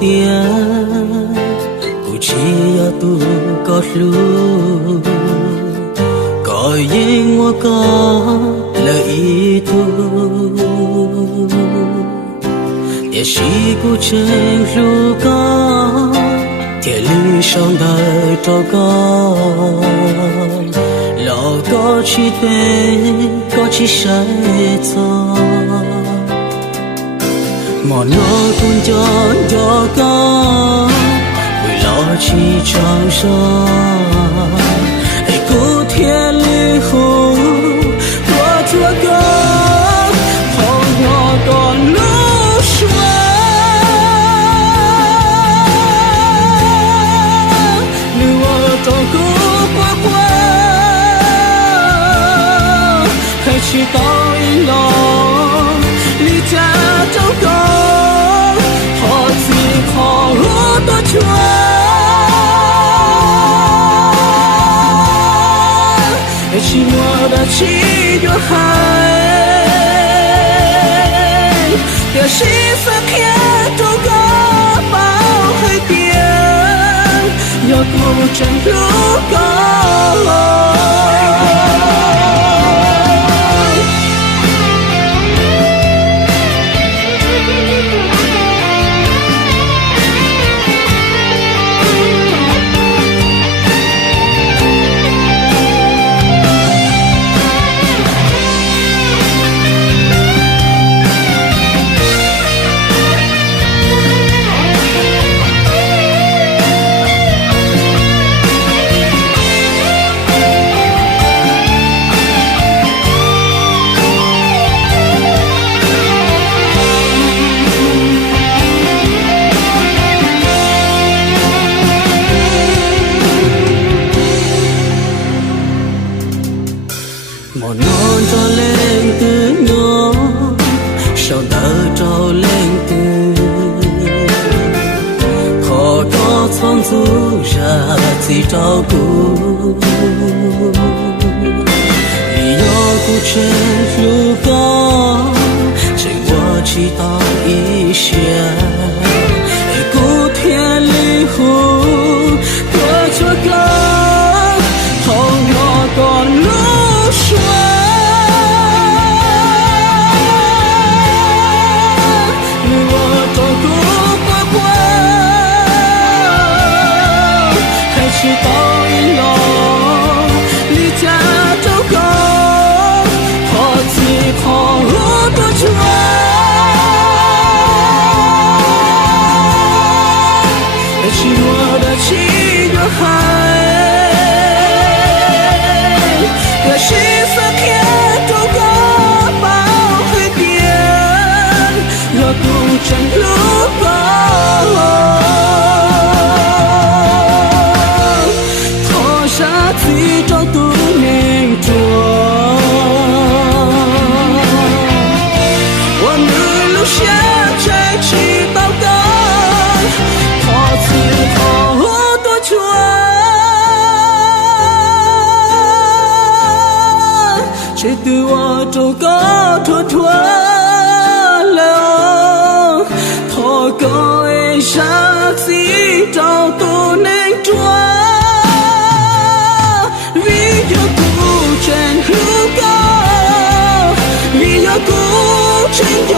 tiền u chi ya tu có lu có yên mua có lợi thu也是不成如歌，铁路上的祷告，老高起对，高起谁走？莫诺公交祷告，为老起长沙，一股铁路后，我祷告，好我个路。去到一路，离家走高，好自好多圈，一起我的起就海，有时分开走高包海边，要不真路高。một non cho lên từ nhỏ sau đó cho lên từ khó có thon du ra chỉ cho cô vì do cô trên lúc có chỉ qua chỉ ta ý xe cô thiên lý hồ qua cho con không nhỏ còn lúc xuân chỉ tao yên lòng离家走高好自好多圈也是我的情有海也是分开走高包海边要渡真路高自找都能做，我们路线再去祷告，好自好多圈，谁对我走高脱脱了，祷告一下自找都能做。真有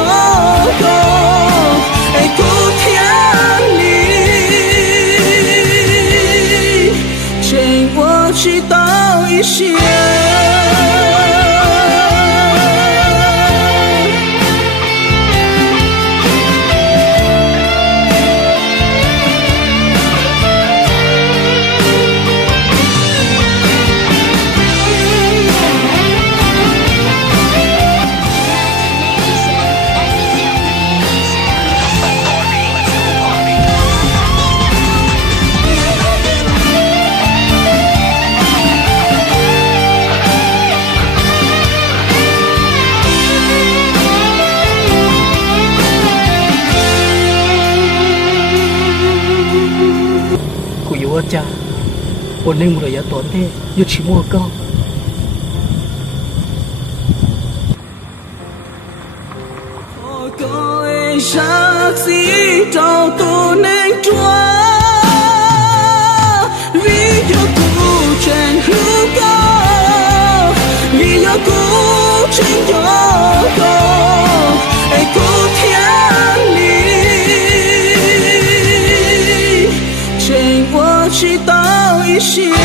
够，爱够天理，请我祈祷一些。cha ổn định một đời tốn thế như chỉ mua con có 天下几道都能抓，你有孤枕如钩，你有孤枕有钩，爱孤天里，请我祈祷一些。